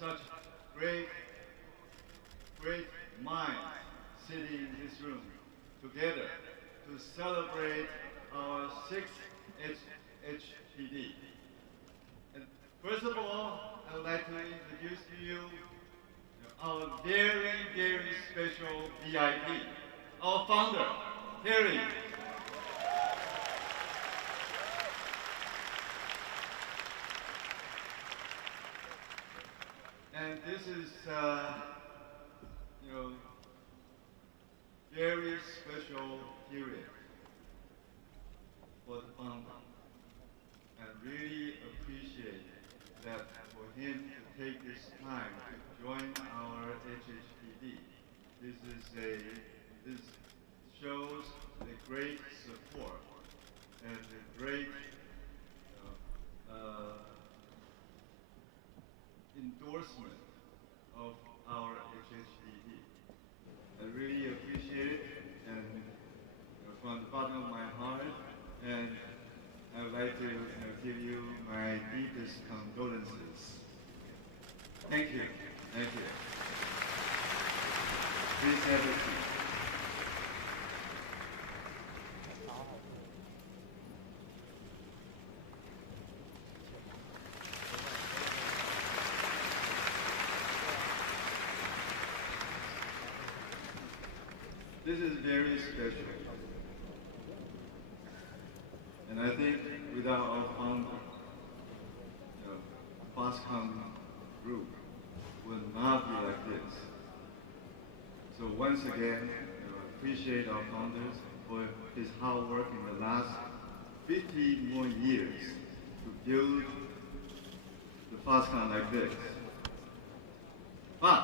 such great, great minds sitting in this room together to celebrate our 6th HPD. And first of all, I would like to introduce to you our very, very special VIP, our founder, Terry. And this is, very special period for the founder. I really appreciate that for him to take this time to join our HHPD. This shows the great support and the great endorsement of our HHPD. I really appreciate it, and from the bottom of my heart, and I would like to give you my deepest condolences. Thank you. Thank you. Please have a seat. This is very special. And I think without our founder, Foxconn group would not be like this. So once again, I appreciate our founders for his hard work in the last 50 more years to build the Foxconn like this. But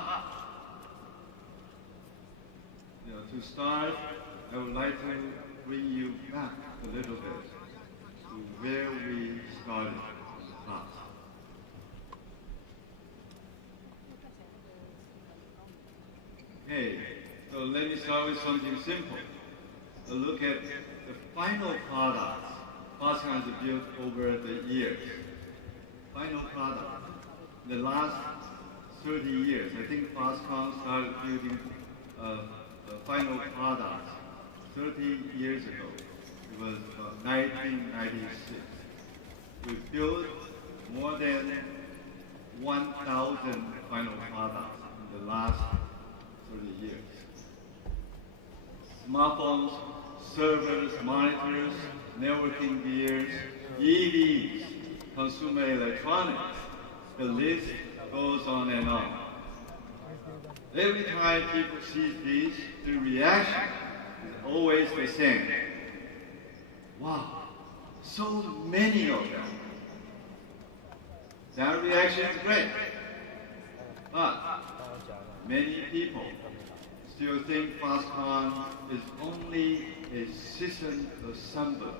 to start, I would like to bring you back a little bit to where we started in the past. Okay, so let me start with something simple. A look at the final products Foxconn has built over the years. Final product. The last 30 years, I think Foxconn started building final products 30 years ago. It was 1996. We built more than 1,000 final products in the last 30 years. Smartphones, servers, monitors, networking gears, EVs, consumer electronics. The list goes on and on. Every time people see these, the reaction is always the same. Wow, so many of them. That reaction is great. But many people still think Foxconn is only a system assembler.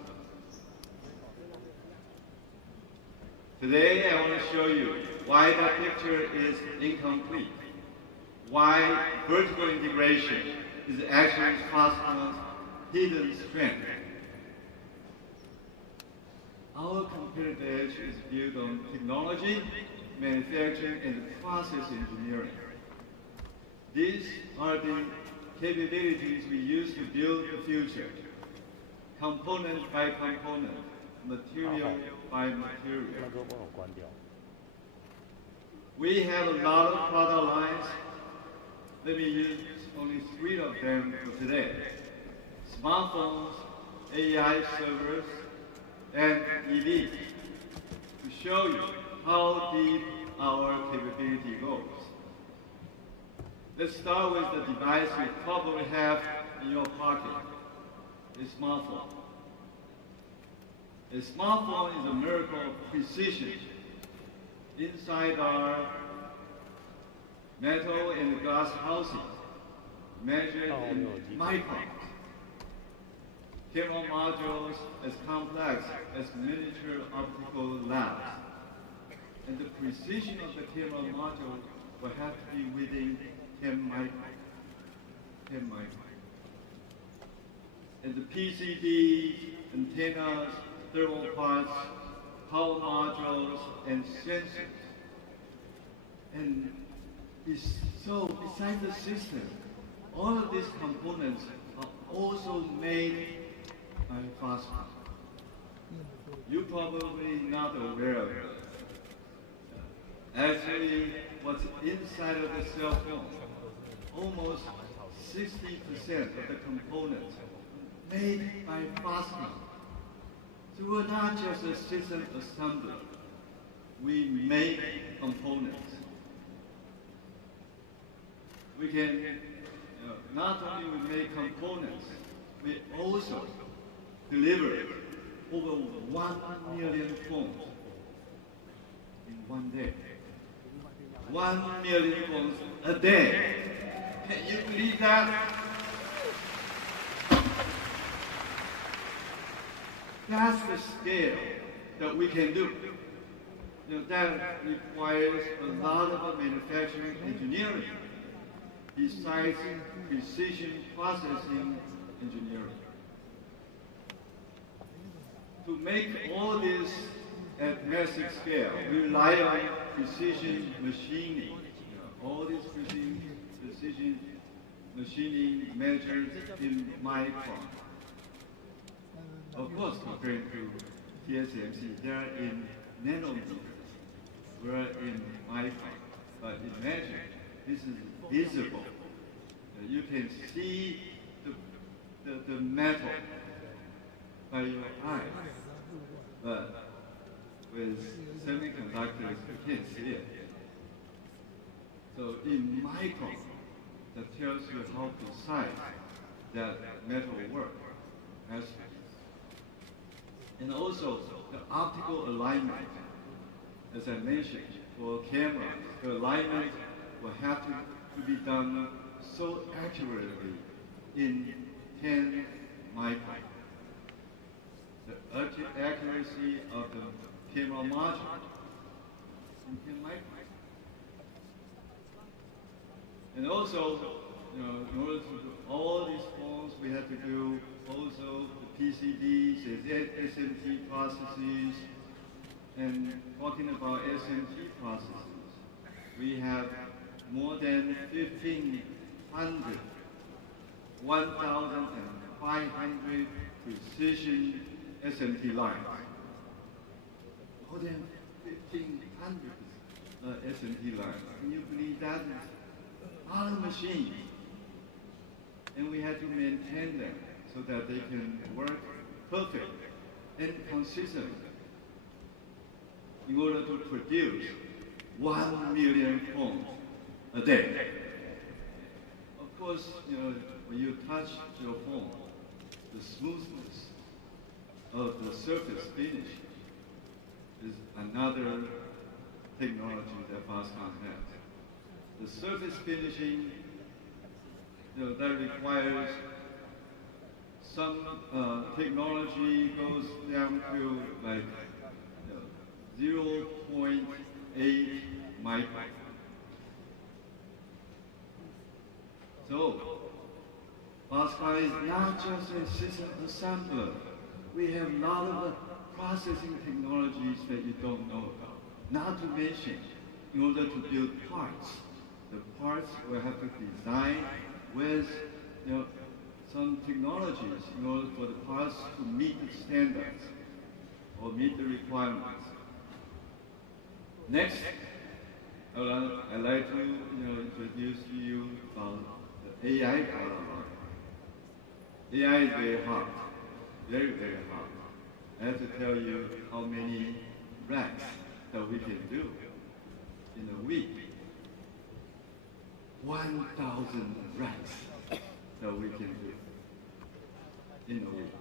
Today I want to show you why that picture is incomplete. Why vertical integration is actually Foxconn's hidden strength. Our competitive edge is built on technology, manufacturing, and process engineering. These are the capabilities we use to build the future, component by component, material by material. We have a lot of product lines. Let me use only 3 of them for today. Smartphones, AI servers, and EVs, to show you how deep our capability goes. Let's start with the device you probably have in your pocket, a smartphone. A smartphone is a miracle of precision. Inside are metal and glass housing, measured in microns. Camera modules as complex as miniature optical labs. And the precision of the camera module will have to be within 10 microns. 10 microns. And the PCBs, antennas, thermal parts, power modules, and sensors. And so besides the system, all of these components are also made by Foxconn. You're probably not aware of it. Actually, what's inside of the cell phone, almost 60% of the components made by Foxconn. So we're not just a system assembler. We make components. We can, not only we make components, we also deliver over 1 million phones in one day. 1 million phones a day. Can you believe that? That's the scale that we can do. That requires a lot of manufacturing engineering, besides precision processing engineering. To make all this at massive scale, we rely on precision machining. All these precision machining measured in micron. Of course, compared to TSMC, they are in nanometers. We're in micron. But imagine, this is visible. You can see the metal by your eyes. But with semiconductors, you can't see it. So in micron, that tells you how precise that metal works. And also the optical alignment, as I mentioned, for cameras, the alignment will have to be done so accurately in 10 micron. The accuracy of the camera module in 10 micron. And also, in order to do all these phones, we have to do also the PCBs, the SMT processes, and talking about SMT processes, we have more than 1,500, 1,500 precision SMT lines. More than 1,500 SMT lines. Can you believe that? A lot of machines. And we have to maintain them so that they can work perfect and consistent in order to produce 1 million phones a day. Of course, when you touch your phone, the smoothness of the surface finish is another technology that Foxconn has. The surface finishing, that requires some technology goes down to like 0.8 micron. So, Foxconn is not just a system assembler. We have a lot of processing technologies that you don't know about. Not to mention, in order to build parts, the parts will have to design with some technologies in order for the parts to meet the standards or meet the requirements. Next, I'd like to introduce to you about the AI part of it. AI is very hard, very, very hard. I have to tell you how many racks that we can do in a week. 1,000 racks that we can do in a week.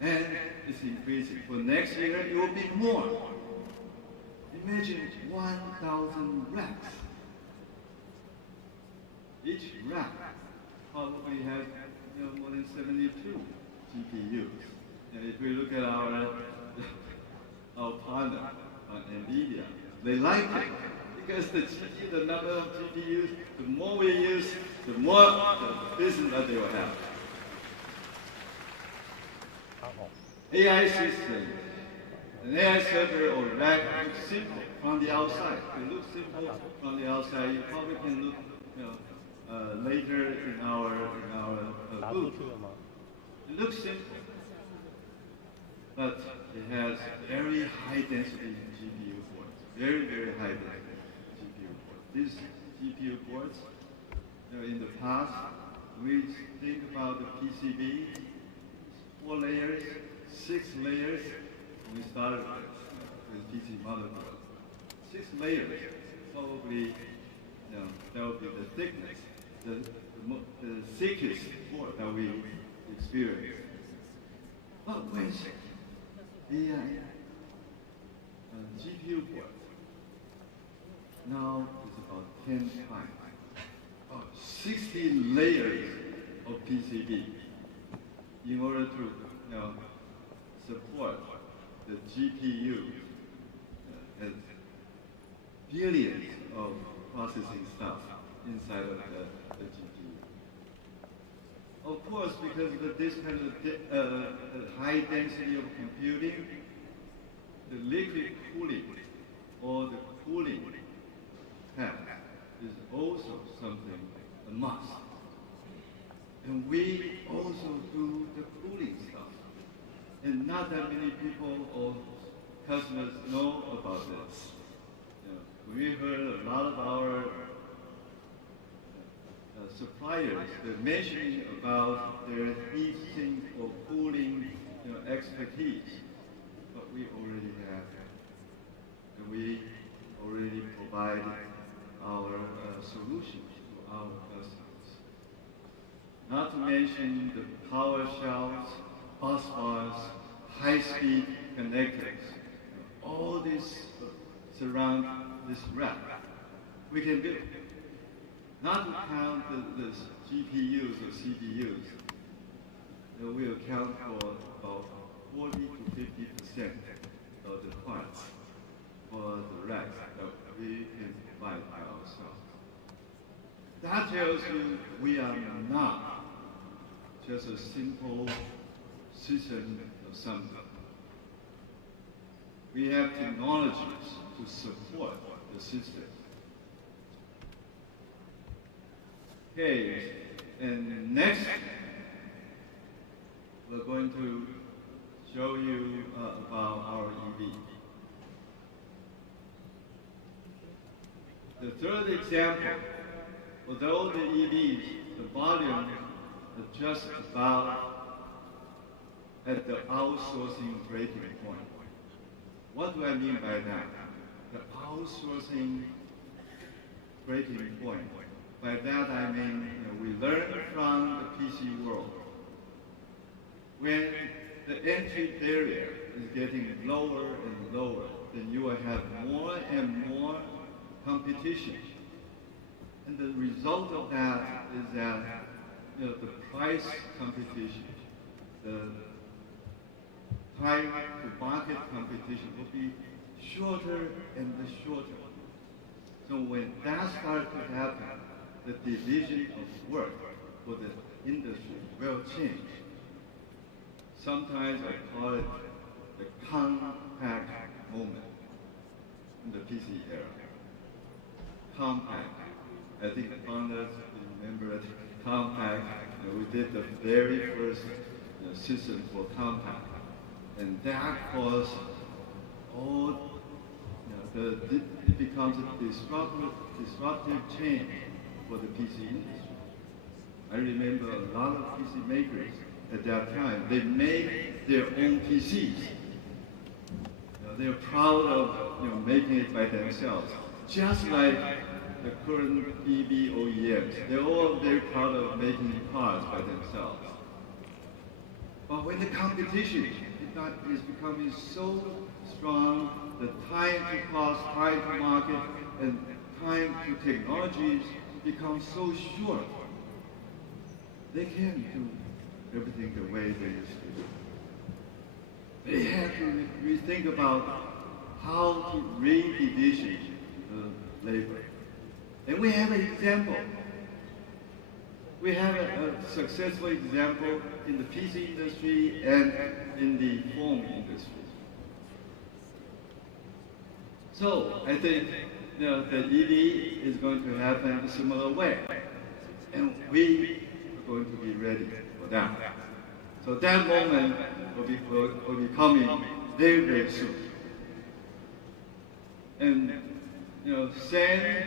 And it's increasing. For next year, it will be more. Imagine 1,000 racks. Each rack probably has more than 72 GPUs. And if we look at our partner, NVIDIA, they like it because the number of GPUs, the more we use, the more the business that they will have. AI systems An AI server or rack looks simple from the outside. It looks simple from the outside. You probably can look, later in our booth. It looks simple, but it has very high density GPU ports. Very, very high density GPU ports. These GPU ports, in the past, we think about the PCB, 4 layers, 6 layers. We started with PC motherboard. 6 layers, probably, that would be the thickness, the thickest board that we experienced. But with the GPU board, now it's about 10 times, about 60 layers of PCB in order to, support the GPU has billions of processing stuff inside of the GPU. Of course, because of this kind of high density of computing, the liquid cooling or the cooling path is also something, a must. And we also do the cooling stuff. And not that many people or customers know about this. We heard a lot of our suppliers, they're mentioning about their heat sink or cooling expertise. But we already have it. And we already provide our solutions to our customers. Not to mention the power shelves, bus bars, high-speed connectors. All this surround this rack. We can do. Not to count the GPUs or CPUs. We account for about 40 to 50% of the parts for the racks that we can provide by ourselves. That tells you we are not just a simple system of something. We have technologies to support the system. Okay, and next, we're going to show you about our EV. The third example, although the EVs, the volume is just about at the outsourcing breaking point. What do I mean by that? The outsourcing breaking point. By that I mean we learn from the PC world. When the entry barrier is getting lower and lower, then you will have more and more competition. And the result of that is that the price competition, the time to market competition will be shorter and shorter. So when that starts to happen, the division of work for the industry will change. Sometimes I call it the compact moment in the PC era. Compact. I think the founders remember it. Compact. We did the very first system for compact. And that caused all, it becomes a disruptive change for the PC industry. I remember a lot of PC makers at that time, they made their own PCs. They're proud of making it by themselves. Just like the current EV OEMs, they're all very proud of making cars by themselves. But when the competition is becoming so strong, the time to cost, time to market, and time to technologies become so short, they can't do everything the way they used to do. They have to rethink about how to redivision labor. And we have an example. We have a successful example in the PC industry and in the phone industry. So I think the EV is going to happen in a similar way. And we are going to be ready for that. So that moment will be coming very, very soon. And same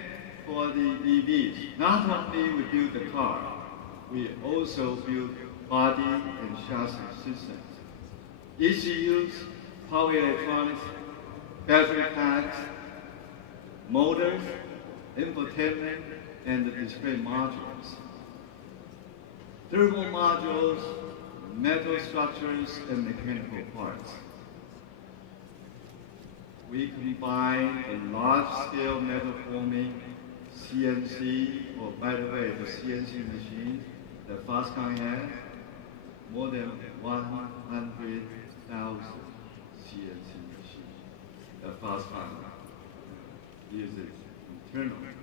for the EVs. Not only we build the car, we also build body and chassis systems. ECUs, power electronics, battery packs, motors, infotainment, and the display modules. Thermal modules, metal structures, and mechanical parts. We combine a large-scale metal forming CNC, or by the way, the CNC machine that Foxconn has, more than 100,000 CNC machines that Foxconn uses internally.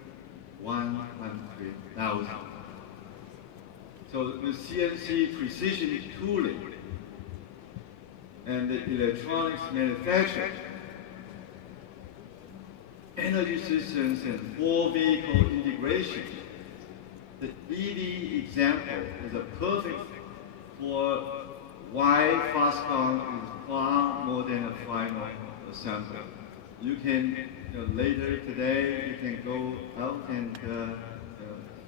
100,000. So the CNC precision tooling and the electronics manufacturing, energy systems and full vehicle integration, the EV example is a perfect for why Foxconn is far more than a final assembly. You can, later today, you can go out and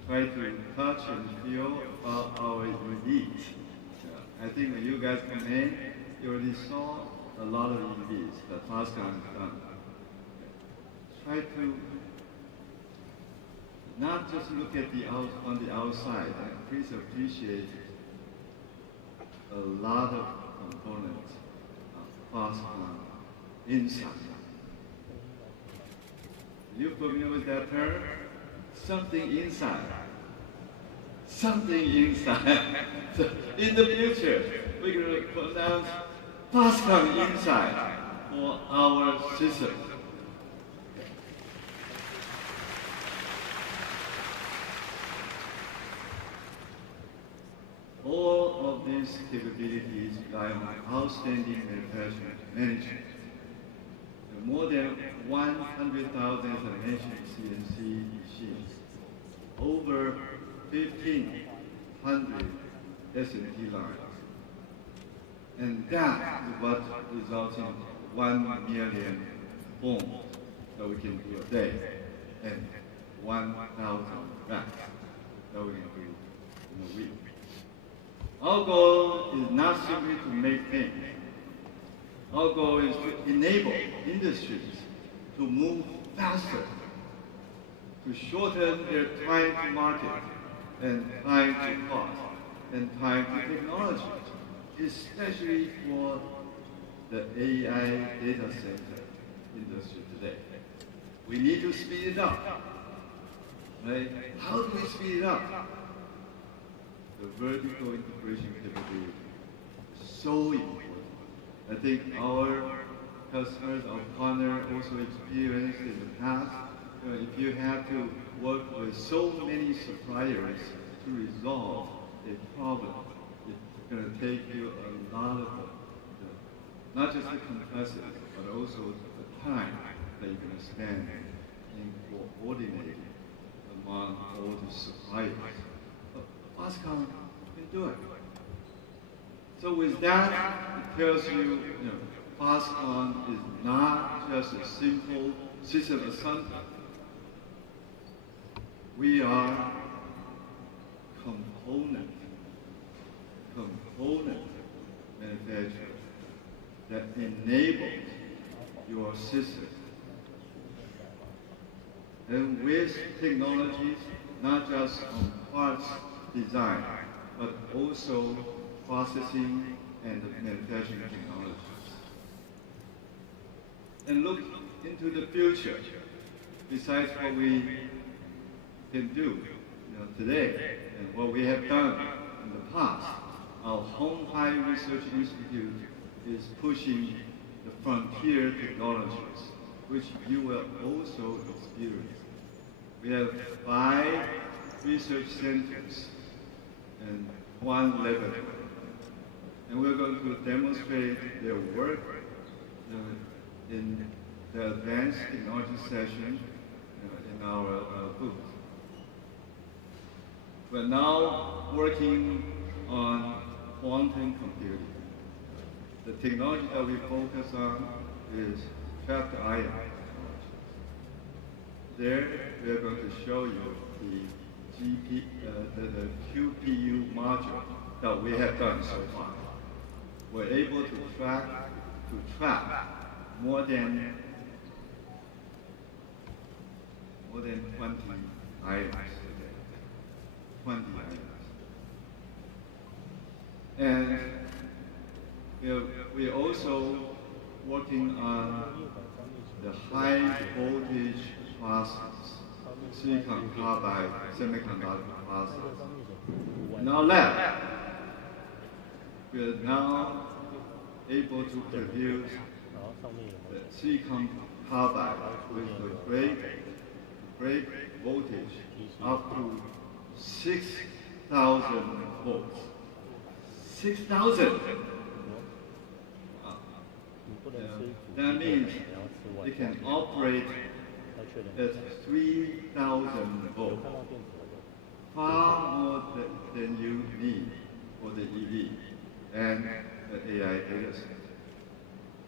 try to touch and feel our EVs. I think when you guys come in, you already saw a lot of EVs that Foxconn has done. Try to not just look at on the outside, please appreciate a lot of components of Foxconn inside. Are you familiar with that term? Something inside. Something inside. So in the future, we're going to pronounce Foxconn inside for our system. All of these capabilities rely on outstanding manufacturing management. More than 100,000, as I mentioned, CNC machines, over 1,500 S&T lines. And that is what results in 1 million forms that we can do a day, and 1,000 racks that we can do in a week. Our goal is not simply to make things. Our goal is to enable industries to move faster, to shorten their time to market, and time to cost, and time to technology, especially for the AI data center industry today. We need to speed it up. Right? How do we speed it up? The vertical integration capability is so important. I think our customers, our partners also experienced in the past, if you have to work with so many suppliers to resolve a problem, it's going to take you a lot of, not just the complexity, but also the time that you're going to spend in coordinating among all the suppliers. But Foxconn can do it. So with that, it tells you, Foxconn is not just a simple system assembly. We are component manufacturer that enables your system. And with technologies, not just on parts design, but also processing and manufacturing technologies. And look into the future, besides what we can do today and what we have done in the past. Our Home High Research Institute is pushing the frontier technologies, which you will also experience. We have 5 research centers and 1 laboratory. And we're going to demonstrate their work in the advanced technology session in our booth. We're now working on quantum computing. The technology that we focus on is trapped ion technology. There, we're going to show you the QPU module that we have done so far. We're able to trap more than 20 ions today. 20 ions. And we're also working on the high voltage process, silicon carbide semiconductor process. In our lab, we are now able to produce the silicon carbide with the break voltage up to 6,000 volts. 6,000! That means it can operate at 3,000 volts, far more than you need for the EV and the AI data center.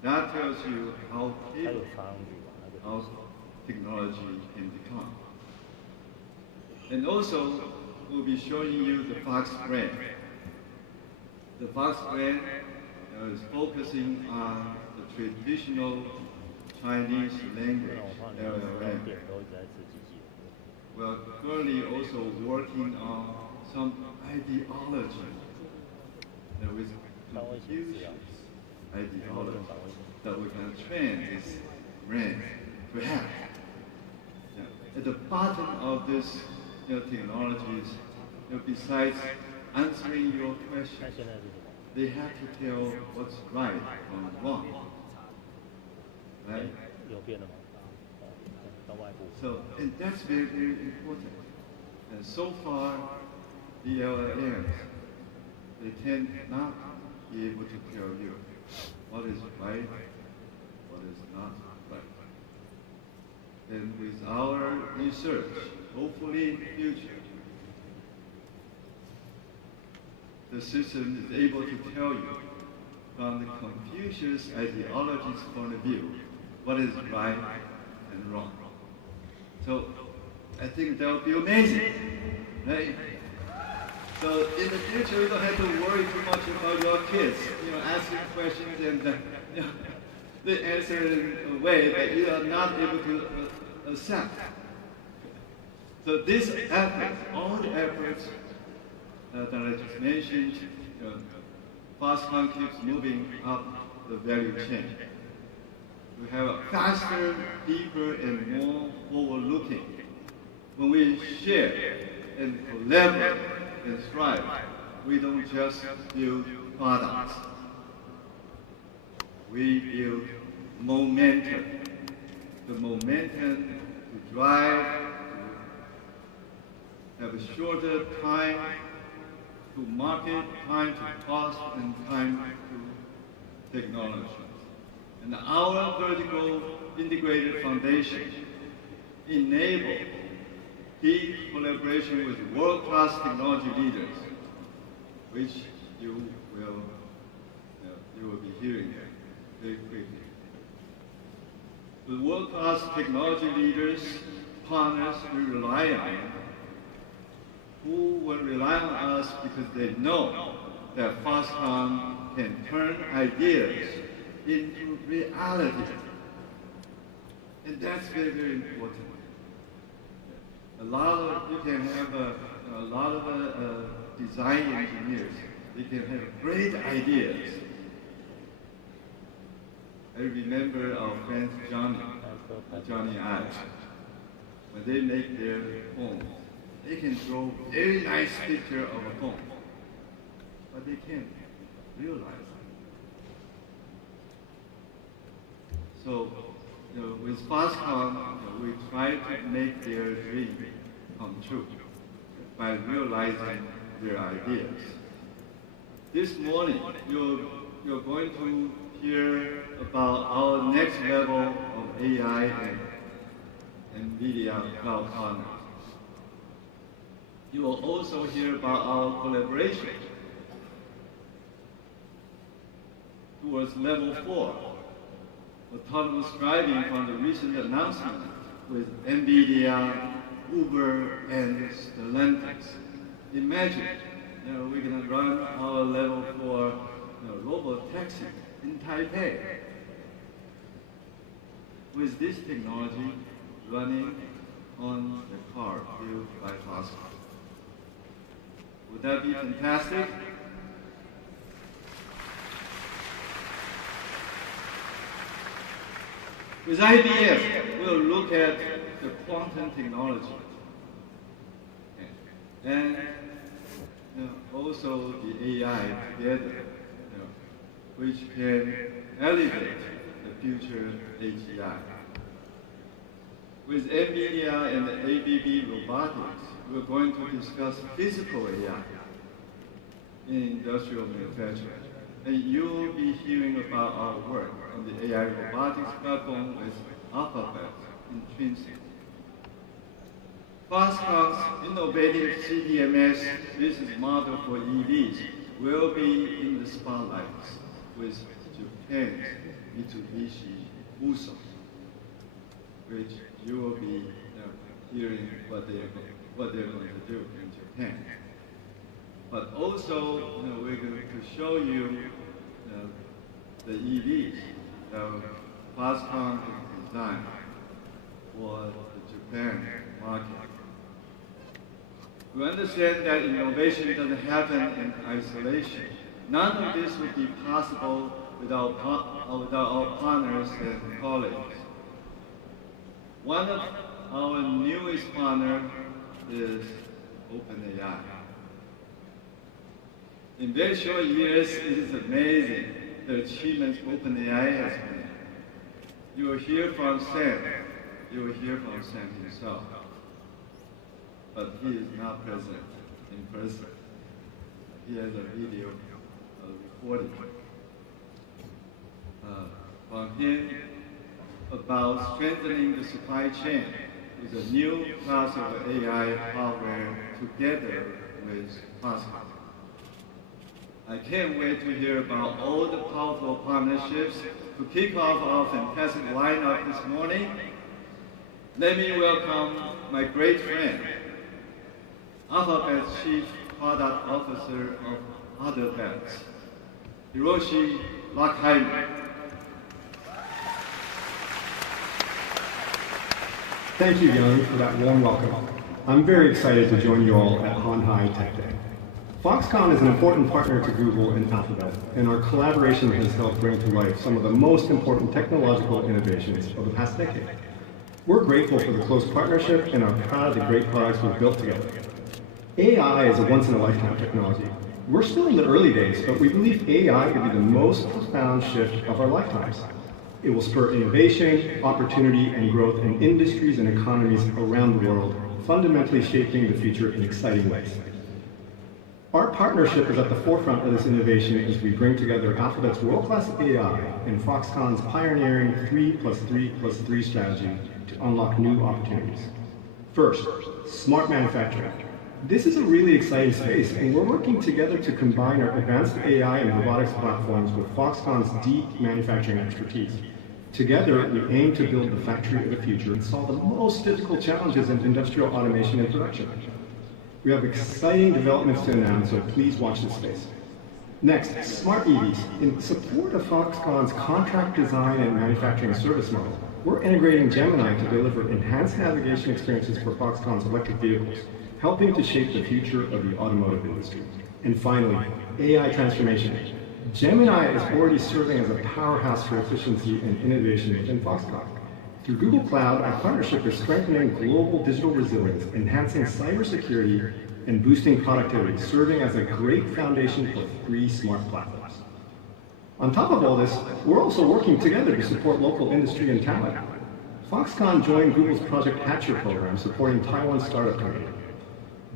That tells you how capable our technology can become. And also, we'll be showing you the Fox brand. The Fox brand is focusing on the traditional Chinese language LLM. We're currently also working on some ideology with Confucius ideology that we can train this brand to have. At the bottom of this technologies, besides answering your questions, they have to tell what's right from wrong. Right? So, and that's very, very important. And so far, the LLMs, they tend not be able to tell you what is right, what is not right. And with our research, hopefully in the future, the system is able to tell you from the Confucius ideology's point of view what is right and wrong. So I think that would be amazing, right? So in the future, you don't have to worry too much about your kids, asking questions and they answer in a way that you are not able to accept. So this effort, all the efforts that I just mentioned, Foxconn keeps moving up the value chain. We have a faster, deeper, and more forward-looking. When we share and collaborate and strive, we don't just build products. We build momentum. The momentum to drive, to have a shorter time to market, time to cost, and time to technology. And our vertical integrated foundation enables deep collaboration with world-class technology leaders, which you will be hearing very quickly. The world-class technology leaders, partners we rely on, who will rely on us because they know that Foxconn can turn ideas into reality. And that's very, very important. You can have a lot of design engineers. They can have great ideas. I remember our friend Johnny Ive, when they make their phones, they can draw a very nice picture of a phone, but they can't realize it. So, with Foxconn, we try to make their dream come true by realizing their ideas. This morning, you'll you're going to hear about our next level of AI and NVIDIA cloud partners. You will also hear about our collaboration towards level 4, autonomous driving from the recent announcement with NVIDIA, Uber, and Stellantis. Imagine, we're going to run our level 4 robot taxi in Taipei with this technology running on the car built by Foxconn. Would that be fantastic? With IBM, we'll look at the quantum technology and also the AI together, which can elevate the future AGI. With NVIDIA and the ABB robotics, we're going to discuss physical AI in industrial manufacturing. And you will be hearing about our work on the AI robotics platform with Alphabet Intrinsic. Foxconn's innovative CDMS business model for EVs will be in the spotlight with Japan's Mitsubishi Fuso, which you will be hearing what they're going to do in Japan. But also, we're going to show you the EVs that Foxconn has designed for the Japan market. We understand that innovation doesn't happen in isolation. None of this would be possible without our partners and colleagues. One of our newest partners is OpenAI. In very short years, it is amazing the achievements OpenAI has made. You will hear from Sam. You will hear from Sam himself. But he is not present in person. He has a video recording from him about strengthening the supply chain with a new class of AI hardware together with Foxconn. I can't wait to hear about all the powerful partnerships to kick off our fantastic lineup this morning. Let me welcome my great friend, Alphabet's Chief Product Officer of Other Bets, Hiroshi Lockheimer. Thank you, Young, for that warm welcome. I'm very excited to join you all at Shanghai Tech Day. Foxconn is an important partner to Google and Alphabet, and our collaboration has helped bring to life some of the most important technological innovations of the past decade. We're grateful for the close partnership and are proud of the great products we've built together. AI is a once-in-a-lifetime technology. We're still in the early days, but we believe AI could be the most profound shift of our lifetimes. It will spur innovation, opportunity, and growth in industries and economies around the world, fundamentally shaping the future in exciting ways. Our partnership is at the forefront of this innovation as we bring together Alphabet's world-class AI and Foxconn's pioneering 3+3+3 strategy to unlock new opportunities. First, smart manufacturing. This is a really exciting space, and we're working together to combine our advanced AI and robotics platforms with Foxconn's deep manufacturing expertise. Together, we aim to build the factory of the future and solve the most difficult challenges in industrial automation and production. We have exciting developments to announce, so please watch this space. Next, smart EVs. In support of Foxconn's contract design and manufacturing service model, we're integrating Gemini to deliver enhanced navigation experiences for Foxconn's electric vehicles, helping to shape the future of the automotive industry. And finally, AI transformation. Gemini is already serving as a powerhouse for efficiency and innovation within Foxconn. Through Google Cloud, our partnership is strengthening global digital resilience, enhancing cybersecurity, and boosting productivity, serving as a great foundation for 3 smart platforms. On top of all this, we're also working together to support local industry and talent. Foxconn joined Google's Project Hatcher program, supporting Taiwan's startup community.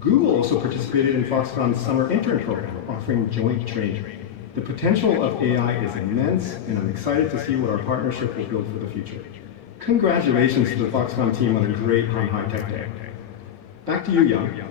Google also participated in Foxconn's summer intern program, offering joint training. The potential of AI is immense, and I'm excited to see what our partnership will build for the future. Congratulations to the Foxconn team on a great Han High Tech Day. Back to you, Yang.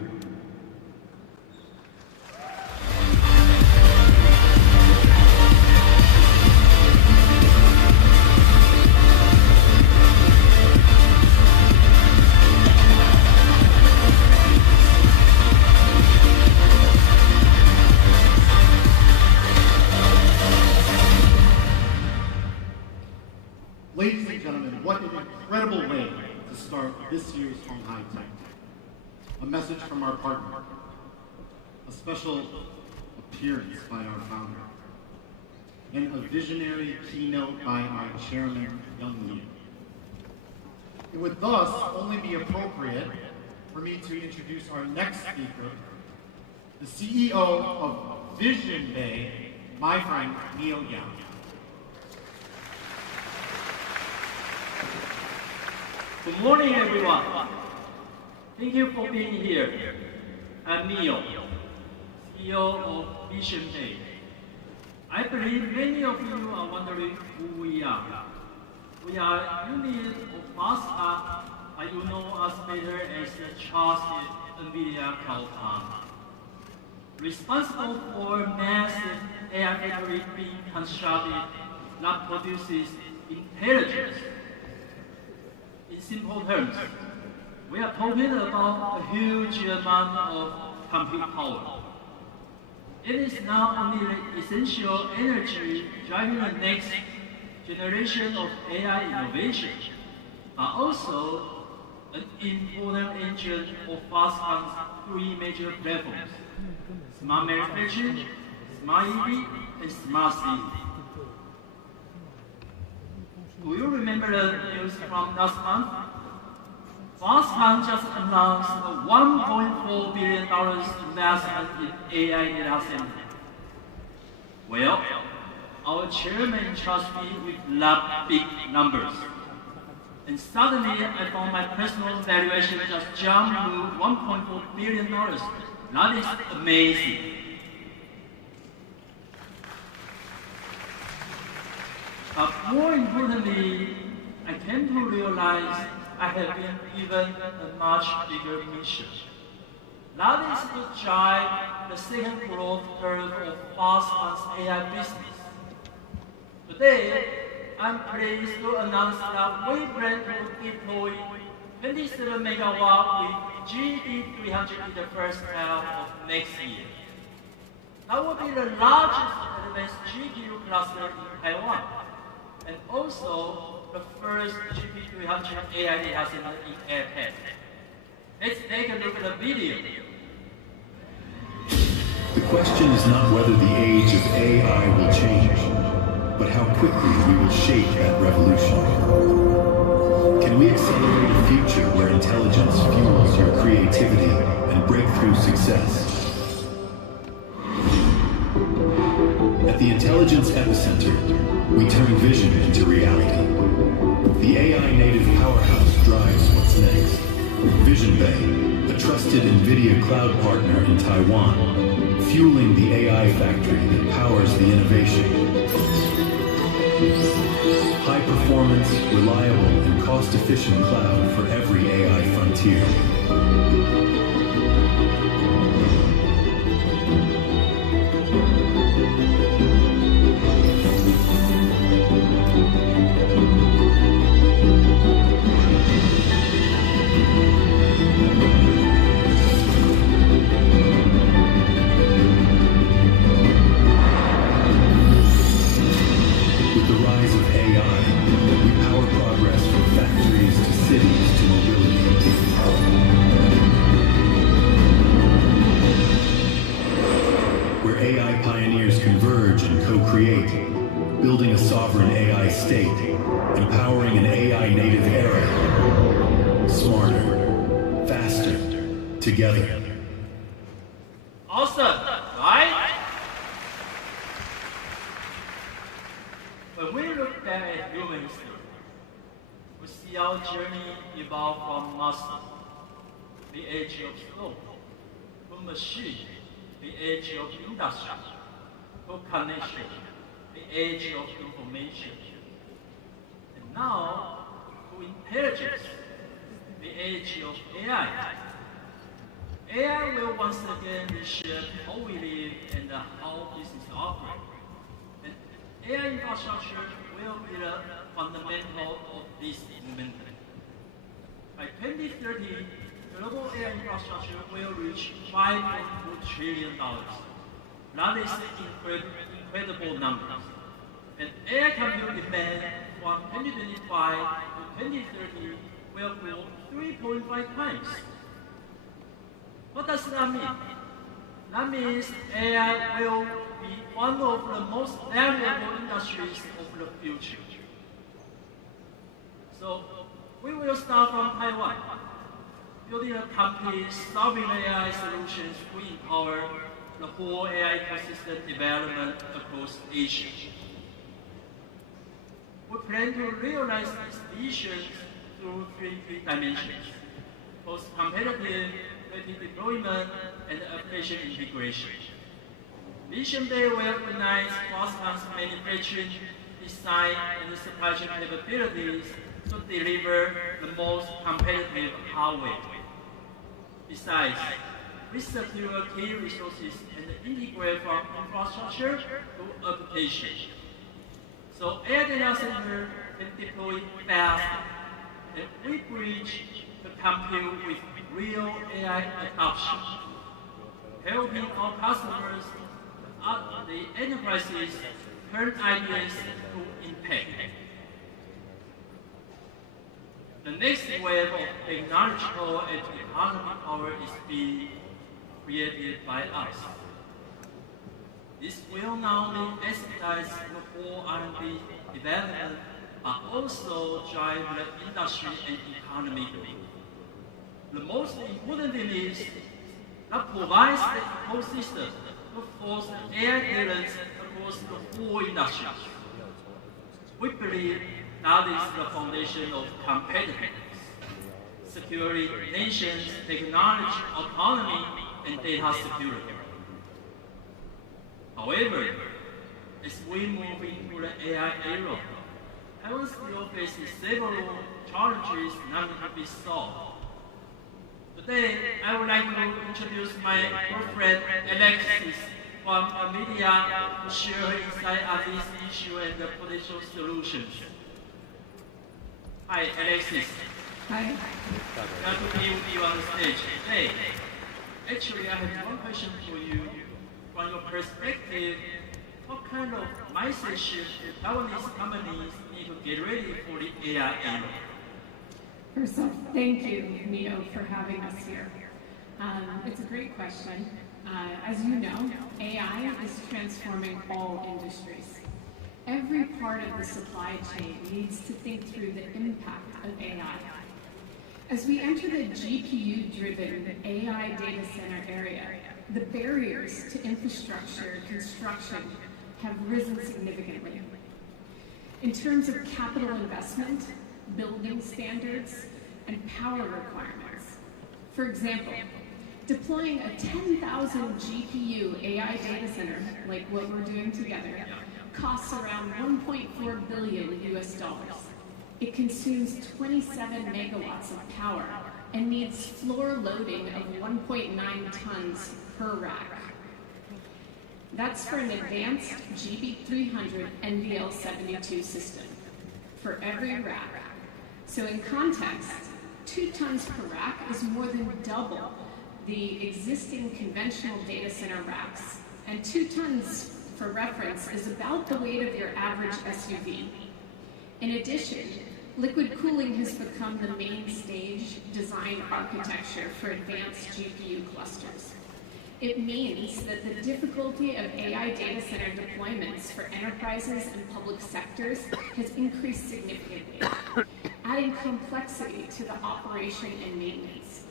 Ladies and gentlemen, what an incredible way to start this year's Han High Tech Day. A message from our partner, a special appearance by our founder, and a visionary keynote by our chairman, Young Liu. It would thus only be appropriate for me to introduce our next speaker, the CEO of Vision Bay, my friend, Neil Yang. Good morning, everyone. Thank you for being here. I'm Neil, CEO of Vision Bay. I believe many of you are wondering who we are. We are a unit of Foxconn, but you know us better as the trusted NVIDIA cloud partner. Responsible for massive AI factory being constructed that produces intelligence. In simple terms, we are talking about a huge amount of compute power. It is not only the essential energy driving the next generation of AI innovation, but also an important engine of Foxconn's three major platforms: smart manufacturing, smart EV, and smart city. Do you remember the news from last month? Foxconn just announced a $1.4 billion investment in AI data center. Well, our chairman trusts me with that big numbers. And suddenly I found my personal valuation just jumped to $1.4 billion. That is amazing. But more importantly, I came to realize I have been given a much bigger mission. That is to drive the second growth curve of Foxconn's AI business. Today, I'm pleased to announce that we plan to deploy 27 megawatt with GB300 in the first half of next year. That will be the largest advanced GPU cluster in Taiwan, and also the first GB300 AI data center in APAC. Let's take a look at the video. The question is not whether the age of AI will change, but how quickly we will shape that revolution. Can we accelerate a future where intelligence fuels your creativity and breakthrough success? At the intelligence epicenter, we turn vision into reality. The AI-native powerhouse drives what's next. Vision Bay, a trusted NVIDIA cloud partner in Taiwan, fueling the AI factory that powers the innovation. High performance, reliable, and cost-efficient cloud for every AI frontier. Building a sovereign AI state, empowering an AI-native era. Smarter, faster, together. Awesome, right? When we look back at human history, we see our journey evolve from muscle, the age of stone, to machine, the age of industry. for connection, the age of information. And now, for intelligence, the age of AI. AI will once again reshape how we live and how business operates. And AI infrastructure will be the fundamental of this momentum. By 2030, global AI infrastructure will reach $5.4 trillion. That is an incredible number. And AI compute demand from 2025 to 2030 will grow 3.5 times. What does that mean? That means AI will be one of the most valuable industries of the future. So we will start from Taiwan, building a complete sovereign AI solutions to empower the whole AI ecosystem development across Asia. We plan to realize this vision through three dimensions: both competitive, rapid deployment, and application integration. Vision Bay will recognize Foxconn's manufacturing, design, and supply chain capabilities to deliver the most competitive hardware. Besides, we secure key resources and integrate from infrastructure to application. So AI data center can deploy fast, and we bridge the compute with real AI adoption, helping our customers, the enterprises, turn ideas to impact. The next wave of technological and economic power is being created by us. This will not only exercise the whole R&D development, but also drive the industry and economy growth. The most important thing is that provides the ecosystem to force AI talents across the whole industry. We believe that is the foundation of competitiveness, securing nations' technology autonomy and data security. However, as we move into the AI era, Taiwan still faces several challenges that need to be solved. Today, I would like to introduce my good friend Alexis from NVIDIA to share her insight on this issue and the potential solutions. Hi, Alexis. Hi. Glad to be with you on the stage today. Actually, I have one question for you. From your perspective, what kind of mindset shift do Taiwanese companies need to get ready for the AI era? First off, thank you, Mio, for having us here. It's a great question. As you know, AI is transforming all industries. Every part of the supply chain needs to think through the impact of AI. As we enter the GPU-driven AI data center area, the barriers to infrastructure construction have risen significantly. In terms of capital investment, building standards, and power requirements. For example, deploying a 10,000 GPU AI data center, like what we're doing together, costs around $1.4 billion US. It consumes 27 megawatts of power and needs floor loading of 1.9 tons per rack. That's for an advanced GB300 NVL72 system for every rack. So in context, 2 tons per rack is more than double the existing conventional data center racks. And 2 tons, for reference, is about the weight of your average SUV. In addition, liquid cooling has become the main stage design architecture for advanced GPU clusters. It means that the difficulty of AI data center deployments for enterprises and public sectors has increased significantly, adding complexity to the operation and maintenance.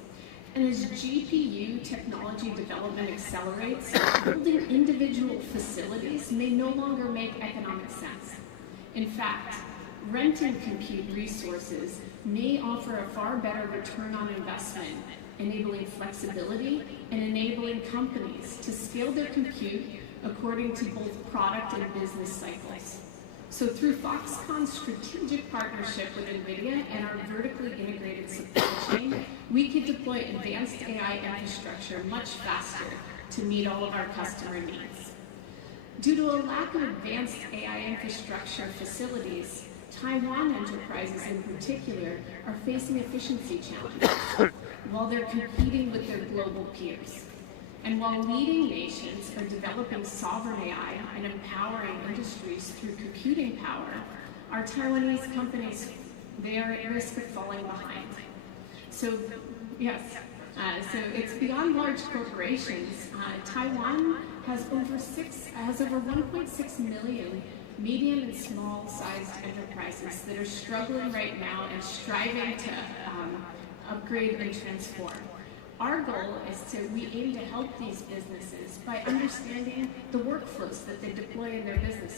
And as GPU technology development accelerates, building individual facilities may no longer make economic sense. In fact, renting compute resources may offer a far better return on investment, enabling flexibility and enabling companies to scale their compute according to both product and business cycles. So through Foxconn's strategic partnership with NVIDIA and our vertically integrated supply chain, we could deploy advanced AI infrastructure much faster to meet all of our customer needs. Due to a lack of advanced AI infrastructure facilities, Taiwan enterprises in particular are facing efficiency challenges while they're competing with their global peers. And while leading nations are developing sovereign AI and empowering industries through computing power, our Taiwanese companies, they are at risk of falling behind. So, yes, so it's beyond large corporations. Taiwan has over 1.6 million medium and small-sized enterprises that are struggling right now and striving to upgrade and transform. Our goal is we aim to help these businesses by understanding the workflows that they deploy in their businesses.